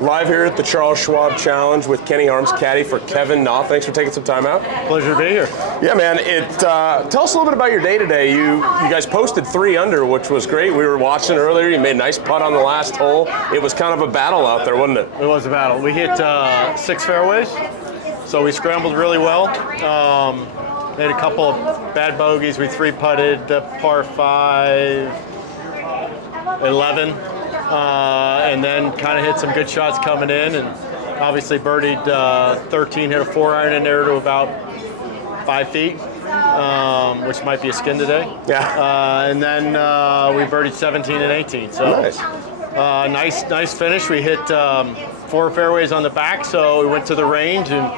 Live here at the Charles Schwab Challenge with Kenny Harms, caddy for Kevin Na. Thanks for taking some time out. Pleasure to be here. Yeah, man. Tell us a little bit about your day today. You guys posted 3 under, which was great. We were watching earlier. You made a nice putt on the last hole. It was kind of a battle out there, wasn't it? It was a battle. We hit 6 fairways, so we scrambled really well. Made a couple of bad bogeys. We 3-putted par 5, 11. And then kind of hit some good shots coming in, and obviously birdied 13, hit a 4-iron in there to about 5 feet, which might be a skin today. Yeah. And then we birdied 17 and 18. So nice finish. We hit 4 fairways on the back, so we went to the range and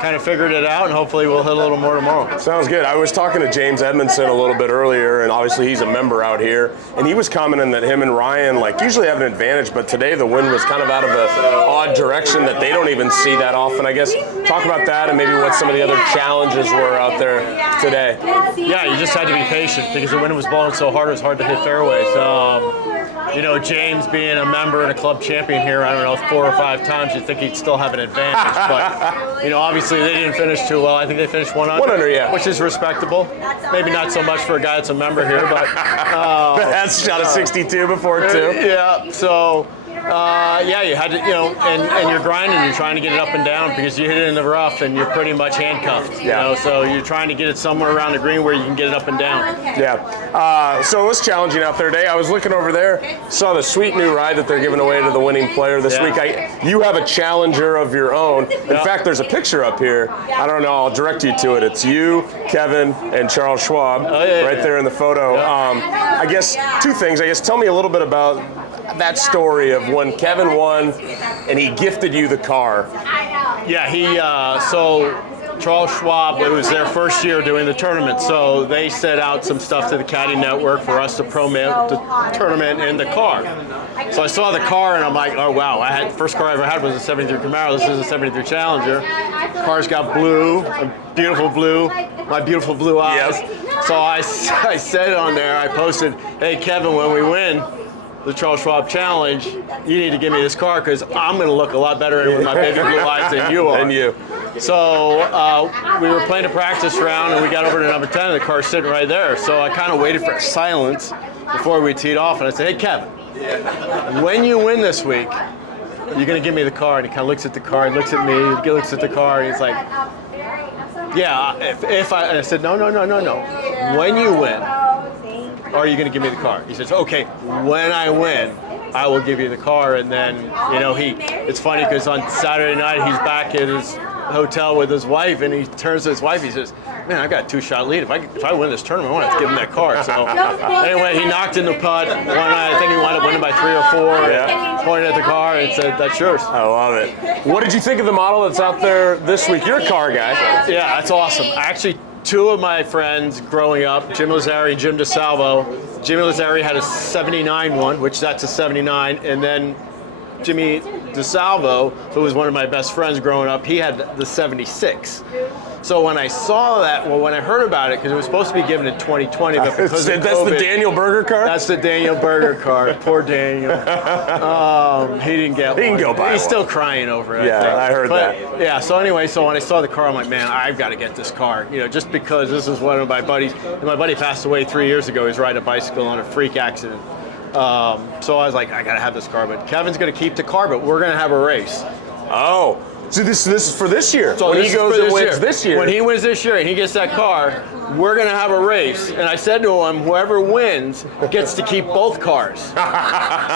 kind of figured it out, and hopefully we'll hit a little more tomorrow. Sounds good. I was talking to James Edmondson a little bit earlier, and obviously he's a member out here, and he was commenting that him and Ryan usually have an advantage, but today the wind was kind of out of an odd direction that they don't even see that often. I guess talk about that and maybe what some of the other challenges were out there today. Yeah, you just had to be patient because the wind was blowing so hard it was hard to hit fairways. James being a member and a club champion here, I don't know, 4 or 5 times, you'd think he'd still have an advantage. But, obviously they didn't finish too well. I think they finished 1 under. 1 under, yeah. Which is respectable. Maybe not so much for a guy that's a member here, but... that's shot a 62 before, too. Yeah, so... you had to, and you're grinding, you're trying to get it up and down because you hit it in the rough and you're pretty much handcuffed, so you're trying to get it somewhere around the green where you can get it up and down. Yeah, so it was challenging out there today. I was looking over there, saw the sweet new ride that they're giving away to the winning player this week. You have a challenger of your own. In fact, there's a picture up here. I don't know, I'll direct you to it. It's you, Kevin, and Charles Schwab right there in the photo. I guess 2 things. Tell me a little bit about that story of when Kevin won and he gifted you the car. Yeah, so Charles Schwab, it was their first year doing the tournament, so they set out some stuff to the Caddie network for us to promote the tournament in the car. So I saw the car and I'm like, oh wow, first car I ever had was a 73 Camaro. This is a 73 Challenger. Car's got blue, a beautiful blue, my beautiful blue eyes. Yep. So I said on there, I posted, hey Kevin, when we win the Charles Schwab Challenge, you need to give me this car because I'm going to look a lot better with my baby blue eyes than you are. Than you. So we were playing a practice round and we got over to number 10 and the car's sitting right there. So I kind of waited for silence before we teed off and I said, hey Kevin, when you win this week, you're going to give me the car. And he kind of looks at the car, he looks at me, he looks at the car, and he's like, yeah, if I said, no. When you win, are you going to give me the car? He says, okay, when I win, I will give you the car. And then, it's funny because on Saturday night, he's back at his hotel with his wife, and he turns to his wife, he says, man, I got a 2-shot lead. If I win this tournament, I want to give him that car. So anyway, he knocked in the putt. One night, I think he wound up winning by 3 or 4, pointed at the car and said, that's yours. I love it. What did you think of the model that's out there this week? You're a car guy. Yeah, that's awesome. Actually, 2 of my friends growing up, Jim Lazzari and Jim DeSalvo. Jimmy Lazzari had a 79 one, which that's a 79, and then Jimmy DeSalvo, who was one of my best friends growing up, he had the 76. So when I saw that, when I heard about it, because it was supposed to be given in 2020, but because of COVID, that's the Daniel Berger car? That's the Daniel Berger car. Poor Daniel. He didn't get one. He can go buy He's one. Still crying over it. Yeah, I heard that. Yeah, so anyway, when I saw the car, I'm like, man, I've got to get this car. Just because this is one of my buddies. And my buddy passed away 3 years ago. He was riding a bicycle on a freak accident. So I was like, I got to have this car. But Kevin's going to keep the car, but we're going to have a race. Oh. So this is for this year. So when he goes and wins this year. When he wins this year and he gets that car, we're going to have a race. And I said to him, whoever wins gets to keep both cars.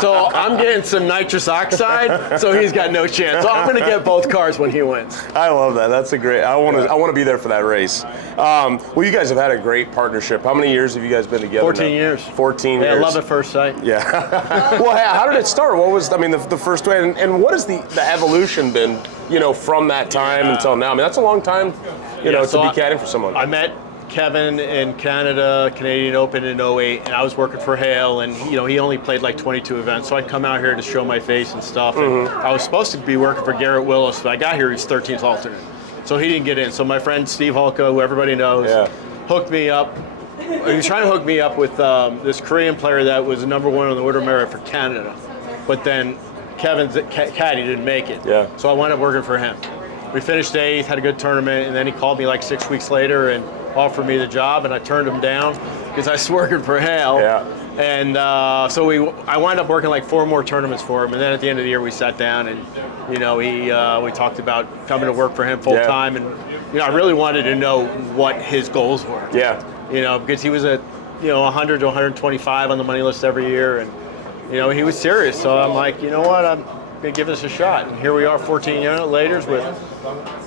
So I'm getting some nitrous oxide, so he's got no chance. So I'm going to get both cars when he wins. I love that. That's a great. I want to be there for that race. Well, you guys have had a great partnership. How many years have you guys been together? 14 years. 14 years. Yeah, love at first sight. Yeah. Well, how did it start? What was the first way, and what has the evolution been? From that time until now. I mean, that's a long time, to be caddying for someone. I met Kevin in Canada, Canadian Open in 08, and I was working for Hale, and he only played like 22 events, so I'd come out here to show my face and stuff. And I was supposed to be working for Garrett Willis, but I got here, he's 13th alternate, so he didn't get in. So my friend Steve Holka, who everybody knows, hooked me up. He was trying to hook me up with this Korean player that was #1 on the order of merit for Canada, but then Kevin's caddy didn't make it. Yeah. So I wound up working for him. We finished 8th, had a good tournament, and then he called me like 6 weeks later and offered me the job, and I turned him down because I was working for Hale. Yeah. And so I wound up working like 4 more tournaments for him, and then at the end of the year we sat down and, you know, we talked about coming to work for him full time, and you know, I really wanted to know what his goals were. Yeah. You know, because he was at 100 to 125 on the money list every year, and you know, he was serious. So I'm like, you know what, I'm gonna give this a shot. And here we are, 14 years later, with,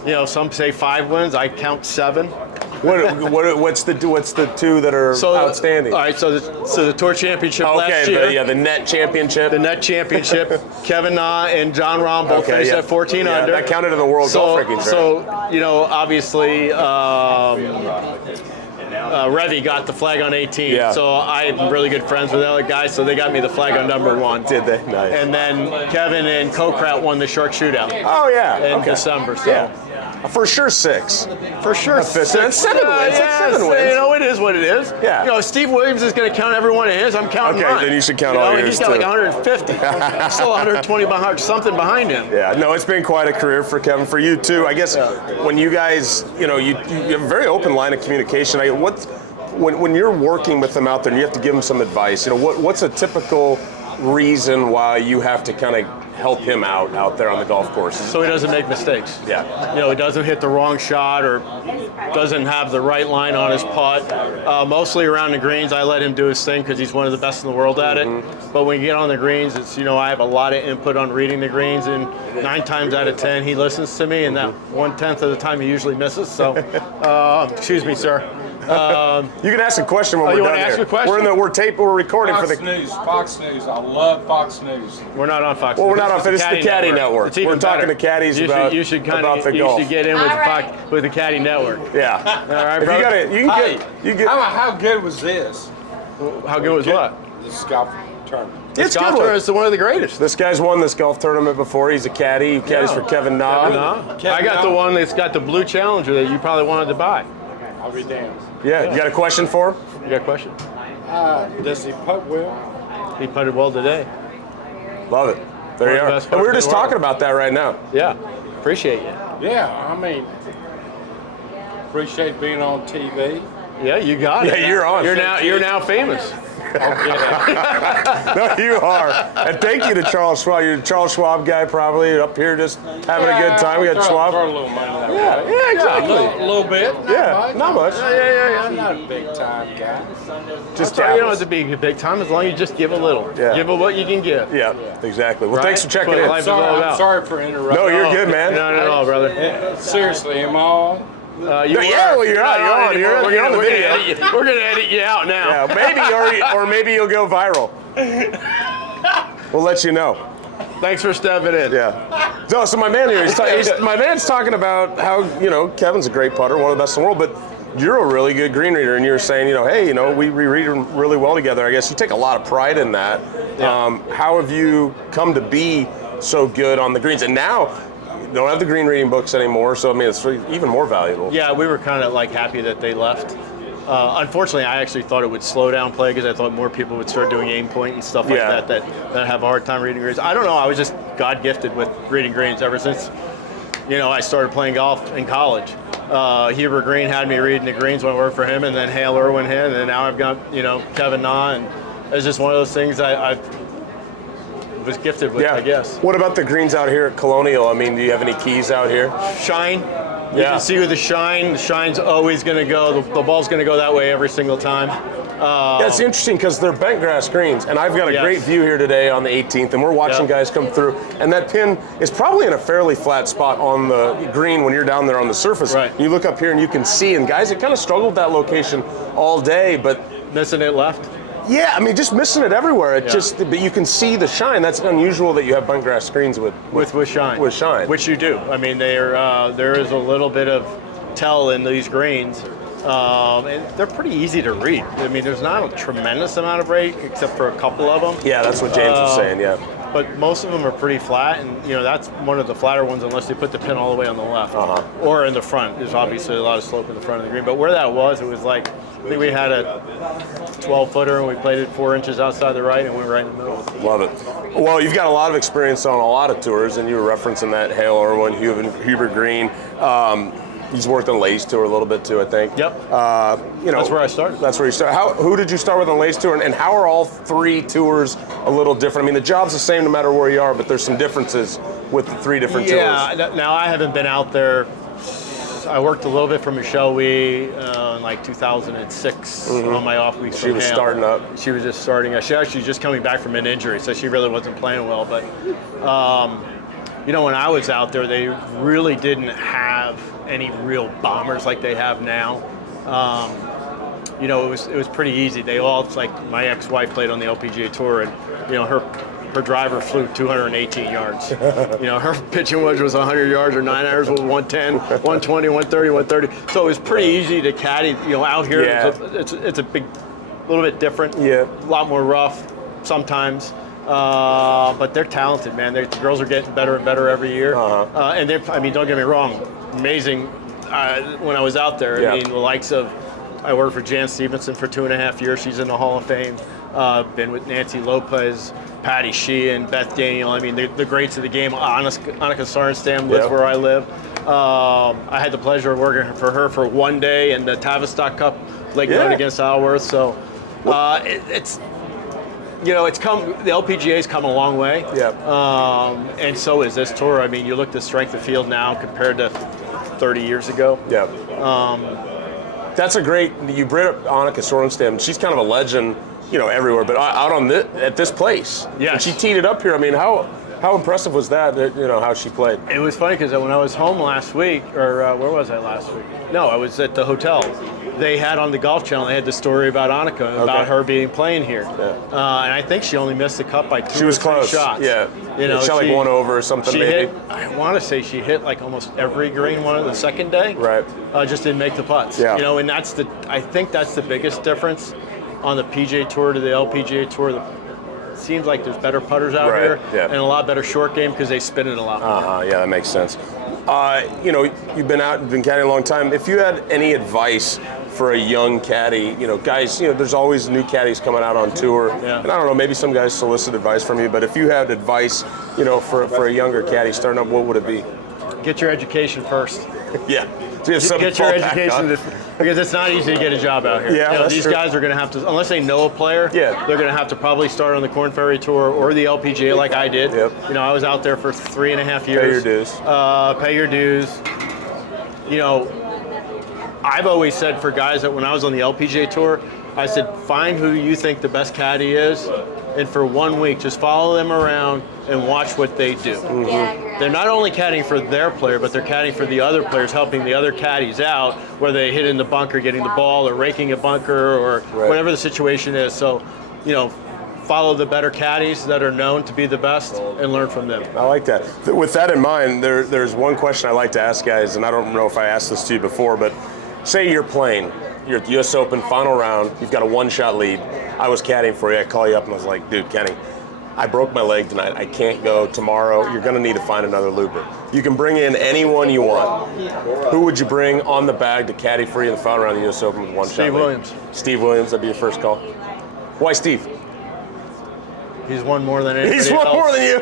you know, some say 5 wins. I count 7. What's the 2 that are outstanding? All right, so the Tour Championship last year. The net championship. The net championship. Kevin Na and John Rahm both finished at 14 under. That counted in the world golf rankings, right? So, you know, obviously, Revy got the flag on 18. Yeah. So I'm really good friends with the other guys, so they got me the flag on number 1. Did they? Nice. And then Kevin and Kokrat won the Shark Shootout. Oh, yeah. In December. So. Yeah. For sure 6. For sure 6. That's 7 wins. That's 7 wins. You know, it is what it is. Yeah. You know, Steve Williams is going to count every one of his. I'm counting mine. Okay, then you should count all yours, he's got too. like 150. I'm still 120 behind, something behind him. Yeah, no, it's been quite a career for Kevin, for you too. I guess when you guys, you know, you have a very open line of communication. When you're working with them out there and you have to give them some advice, you know, what's a typical reason why you have to kind of help him out there on the golf course? So he doesn't make mistakes. Yeah. You know, he doesn't hit the wrong shot or doesn't have the right line on his putt. Mostly around the greens, I let him do his thing because he's one of the best in the world at it. But when you get on the greens, it's, you know, I have a lot of input on reading the greens, and 9 times out of 10 he listens to me, and that 1/10 of the time he usually misses. So, excuse me, sir. You can ask a question when we're you done want to ask here. a question? We're recording Fox for the News. Fox News. I love Fox News. We're not on Fox. Well, we're News. not on. It's the Caddy Network. It's even We're talking better. to caddies you about you should the you golf. should get in with the Caddy Network. Yeah. All right, If brother. you got it. You can get. How good was this? How good was what? This golf tournament. It's Golf good. tour is one of the greatest. This guy's won this golf tournament before. He's a caddy. He caddies for Kevin Na. I got the one that's got the blue Challenger that you probably wanted to buy. I'll be damned. Yeah. You got a question for him? You got a question? Does he putt well? He putted well today. Love it. There you One of the are. best And we were putters just in the world. talking about that right now. Yeah, appreciate you. Yeah, I mean, appreciate being on TV. Yeah, you got it. Yeah, you're on. You're now famous. No, you are. And thank you to Charles Schwab. You're a Charles Schwab guy, probably up here just having a good time. We got Schwab. Throw a little money that way. Yeah, exactly. A little bit. Not much. I'm not a big time guy. Just So you don't dabbles. have to be a big time as long as you just give a little. Yeah. Give what you can give. Yeah, exactly. Well, Right? thanks for checking That's what in. life is all I'm about. sorry for interrupting. No, you're good, man. No, brother. Seriously, am I on? You No, were. yeah, well, you're on. You're on the We're video. We're gonna edit you out now. Yeah, maybe, or maybe you'll go viral. We'll let you know. Thanks for stepping in. Yeah. So my man here, my man's talking about how, you know, Kevin's a great putter, one of the best in the world, but you're a really good green reader, and you're saying, you know, hey, you know, we read really well together. I guess you take a lot of pride in that. Yeah. How have you come to be so good on the greens? And now you don't have the green reading books anymore, so I mean, it's even more valuable. Yeah, we were kind of like happy that they left. Unfortunately, I actually thought it would slow down play because I thought more people would start doing aim point and stuff like Yeah. that have a hard time reading greens. I don't know. I was just God gifted with reading greens ever since, you know, I started playing golf in college. Huber Green had me reading the greens when I worked for him, and then Hale Irwin hit, and then now I've got, you know, Kevin Na, and it's just one of those things I was gifted with, Yeah. I guess. What about the greens out here at Colonial? I mean, do you have any keys out here? Shine. You Yeah. can see with the shine's always going to go. The ball's going to go that way every single time. Yeah, it's interesting because they're bent grass greens, and I've got a Yes. great view here today on the 18th, and we're watching Yeah. guys come through, and that pin is probably in a fairly flat spot on the green when you're down there on the surface. Right. You look up here and you can see, and guys, it kind of struggled with that location all day, but Missing it left. yeah, I mean, just missing it everywhere. It Yeah. but you can see the shine. That's unusual that you have bent grass screens with shine. With shine. Which you do. I mean, there is a little bit of tell in these greens. And they're pretty easy to read. I mean, there's not a tremendous amount of break except for a couple of them. Yeah, that's what James was saying. Yeah. but most of them are pretty flat, and that's one of the flatter ones unless they put the pin all the way on the left or in the front. There's obviously a lot of slope in the front of the green, but where that was, it was like I think we had a 12-footer and we played it 4 inches outside the right and went right in the middle. Love it. Well, you've got a lot of experience on a lot of tours, and you were referencing that Hale Irwin, Hubert Green. He's worked on Lay's Tour a little bit too, I think. Yep. That's where I started. That's where you started. Who did you start with on Lay's Tour, and how are all 3 tours a little different? I mean, the job's the same no matter where you are, but there's some differences with the 3 different tours. Yeah. Now I haven't been out there. I worked a little bit for Michelle Wee in like 2006 on my off weeks. She was starting up. She was just starting up. She actually just coming back from an injury, so she really wasn't playing well. But when I was out there, they really didn't have any real bombers like they have now. It was pretty easy. They all, like my ex-wife played on the LPGA Tour, and her driver flew 218 yards. Her pitching wedge was 100 yards, or 9 irons was 110, 120, 130, 130. So it was pretty easy to caddy. Out here, it's a little bit different. Yeah. A lot more rough sometimes. But they're talented, man. The girls are getting better and better every year. And don't get me wrong, amazing. When I was out there, I mean, the likes of, I worked for Jan Stevenson for 2.5 years. She's in the Hall of Fame. Been with Nancy Lopez, Patty Sheehan, Beth Daniel. I mean, the greats of the game. Annika Sorenstam lives where I live. I had the pleasure of working for her for 1 day in the Tavistock Cup Lake Road against Alworth. So it's come. The LPGA's come a long way. And so is this tour. I mean, you look at the strength of field now compared to 30 years ago. That's a great. You brought up Annika Sorenstam. She's kind of a legend, everywhere. But out on at this place, and she teed it up here. I mean, how impressive was that? How she played. It was funny because when I was home last week, or where was I last week? No, I was at the hotel. They had on the Golf Channel. They had the story about Annika, about her playing here, and I think she only missed the cut by 2 She was or 3 close. shots. She shot like 1 over or something. She maybe. hit. I want to say she hit like almost every green one of the second day. Right. Just didn't make the putts. Yeah. And I think that's the biggest difference on the PGA Tour to the LPGA Tour. It seems like there's better putters out here and a lot better short game because they spin it a lot more. Yeah, that makes sense. You've been caddying a long time. If you had any advice for a young caddy, guys, there's always new caddies coming out on tour. Yeah. And I don't know, maybe some guys solicit advice from you, but if you had advice, for a younger caddy starting up, what would it be? Get your education first. Get your education because it's not easy to get a job out here. These guys are going to have to, unless they know a player, they're going to have to probably start on the Korn Ferry Tour or the LPGA like I did. I was out there for 3.5 years. Pay your dues. Pay your dues. I've always said for guys that when I was on the LPGA Tour, I said, find who you think the best caddy is, and for 1 week, just follow them around and watch what they do. They're not only caddying for their player, but they're caddying for the other players, helping the other caddies out, whether they hit in the bunker, getting the ball, or raking a bunker, or whatever the situation is. So, follow the better caddies that are known to be the best and learn from them. I like that. With that in mind, there's one question I like to ask guys, and I don't know if I asked this to you before, but say you're playing, you're at the US Open final round, you've got a 1-shot lead. I was caddying for you, I call you up and I was like, dude, Kenny, I broke my leg tonight, I can't go tomorrow, you're gonna need to find another looper. You can bring in anyone you want. Who would you bring on the bag to caddy for you in the final round of the US Open with 1-shot lead? Steve Williams. Steve Williams, that'd be your first call. Why Steve? He's won more than anybody else. He's won more than you.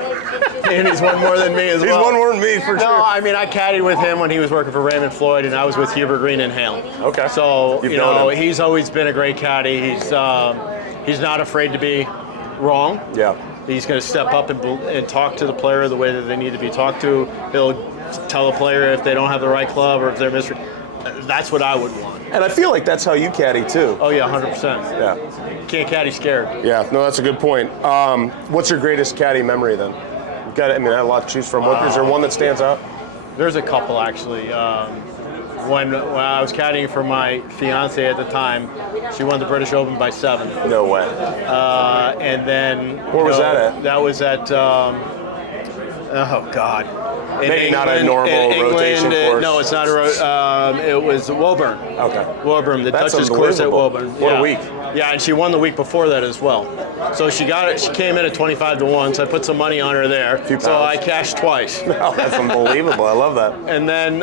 And he's won more than me as well. He's won more than me for sure. No, I mean, I caddied with him when he was working for Raymond Floyd, and I was with Hubert Green and Hale. Okay. So, You've known him. he's always been a great caddy. He's not afraid to be wrong. Yeah. He's going to step up and talk to the player the way that they need to be talked to. He'll tell the player if they don't have the right club or if they're That's what I would want. And I feel like that's how you caddy too. Oh, yeah, 100%. Yeah. Can't caddy scared. Yeah, no, that's a good point. What's your greatest caddy memory then? You've got, I had a lot to choose from. Is there one that stands out? There's a couple actually. When I was caddying for my fiance at the time, she won the British Open by 7. No way. And then where was that at? That was at oh God. Maybe not a normal rotation course. No, it's not a it was Woburn. Okay. Woburn, the That's Duchess course at unbelievable. Woburn. What yeah. a week. Yeah, and she won the week before that as well. So she got it. She came in at 25-1, so I put some money on her there. So I cashed twice. Oh, that's unbelievable. I love that. And then,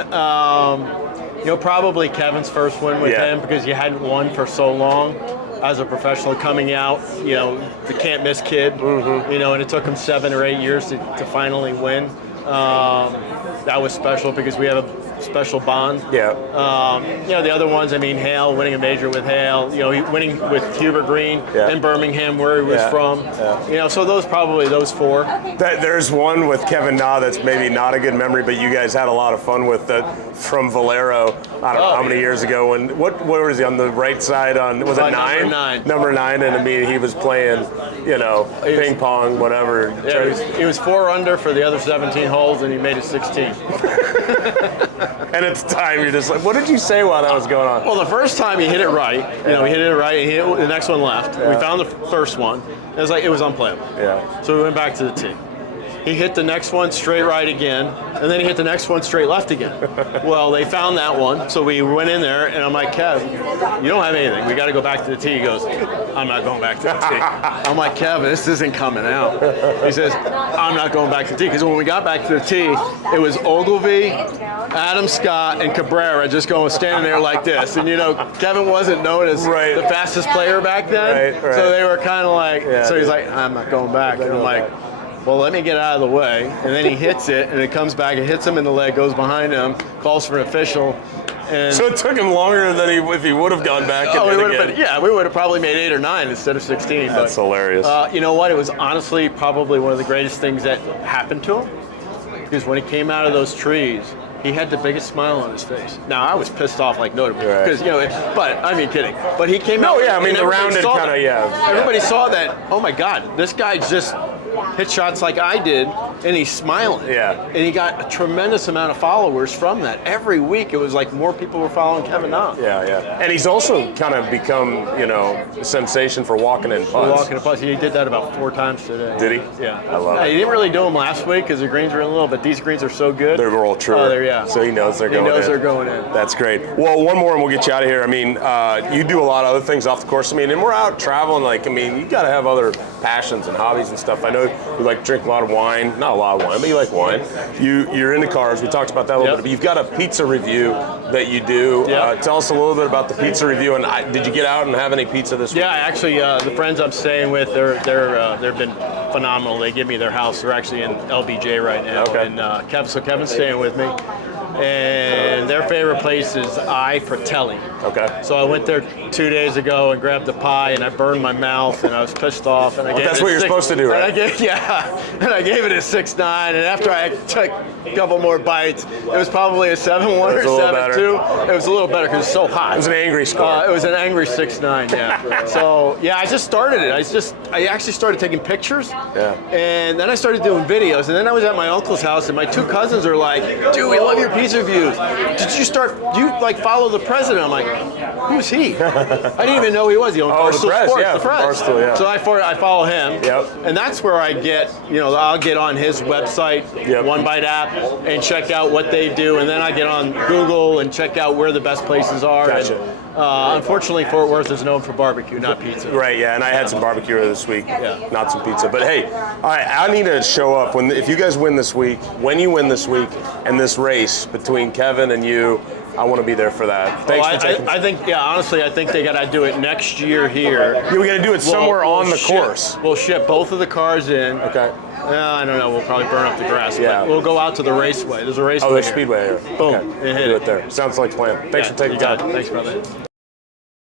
probably Kevin's first win with him because you hadn't won for so long as a professional coming out, the can't miss kid, and it took him 7 or 8 years to finally win. That was special because we have a special bond. Yeah. The other ones, Hale, winning a major with Hale, winning with Hubert Green in Birmingham where he was from. Yeah. So those 4. There's one with Kevin Na that's maybe not a good memory, but you guys had a lot of fun with from Valero. I don't know how many years ago. When what was he on the right side on? Was it 9? Number 9, and he was playing, ping pong, whatever. Yeah, he was 4 under for the other 17 holes, and he made it 16. And at the time, you're just like, what did you say while that was going on? Well, the first time he hit it right. He hit it right. And he hit the next one left. We found the first one. It was unplayable. Yeah. So we went back to the tee. He hit the next one straight right again, and then he hit the next one straight left again. Well, they found that one, so we went in there, and I'm like, Kev, you don't have anything. We got to go back to the tee. He goes, I'm not going back to the tee. I'm like, Kev, this isn't coming out. He says, I'm not going back to the tee. Because when we got back to the tee, it was Ogilvy, Adam Scott, and Cabrera just standing there like this. And, Kevin wasn't known as the fastest player back then. Right. So they were kind of like, so he's like, I'm not going back. And I'm like, well, let me get out of the way. And then he hits it, and it comes back, it hits him in the leg, goes behind him, calls for an official. And so it took him longer than if he would have gone back. We would have probably made 8 or 9 instead of 16. That's hilarious. You know what? It was honestly probably one of the greatest things that happened to him. Because when he came out of those trees, he had the biggest smile on his face. Now, I was pissed off like nobody. Because, but, kidding. But he came out. The rounded kind of, Everybody saw that, oh my God, this guy just hit shots like I did, and he's smiling. Yeah. And he got a tremendous amount of followers from that. Every week, it was like more people were following Kevin Na. Yeah. And he's also kind of become, a sensation for walking in putts. He did that about 4 times today. Did he? Yeah. I love it. He didn't really do them last week because the greens were in little, but these greens are so good. They're all true. So he knows they're going in. He knows they're going in. That's great. Well, one more and we'll get you out of here. You do a lot of other things off the course. And we're out traveling. You got to have other passions and hobbies and stuff. I know you like to drink a lot of wine. Not a lot of wine, but you like wine. You're into cars. We talked about that a little bit. But you've got a pizza review that you do. Tell us a little bit about the pizza review. And did you get out and have any pizza this week? Yeah, actually, the friends I'm staying with, they've been phenomenal. They give me their house. They're actually in LBJ right now. Okay. And Kevin's staying with me. And their favorite place is I Fratelli. Okay. So I went there 2 days ago and grabbed the pie, and I burned my mouth, and I was pissed off. And that's what you're supposed to do, right? And I gave it a 6.9. And after I took a couple more bites, it was probably a 7.1 or 7.2. It was a little better because it's so hot. It was an angry score. It was an angry 6.9. Yeah. So I just started it. I actually started taking pictures. Yeah. And then I started doing videos, and then I was at my uncle's house, and my 2 cousins are like, "Dude, we love your pizza reviews. Do you follow the president?" I'm like, "Who's he?" I didn't even know who he was. He owned Barstool Sports, the press. Barstool, yeah. So I follow him. Yep. And that's where I get, I'll get on his website, One Bite app, and check out what they do, and then I get on Google and check out where the best places are. Gotcha. And, unfortunately, Fort Worth is known for barbecue, not pizza. Right, yeah, and I had some barbecue this week, not some pizza. But hey, all right, I need to show up if you guys win this week, when you win this week, and this race between Kevin and you, I want to be there for that. Thanks for taking. Honestly, I think they got to do it next year here. Yeah, we got to do it somewhere on the course. We'll ship both of the cars in. Okay. I don't know. We'll probably burn up the grass. Yeah. But we'll go out to the raceway. There's a raceway. Oh, there's Speedway here. Boom. Okay. And hit it there. Sounds like a plan. Thanks for taking time. Thanks, brother.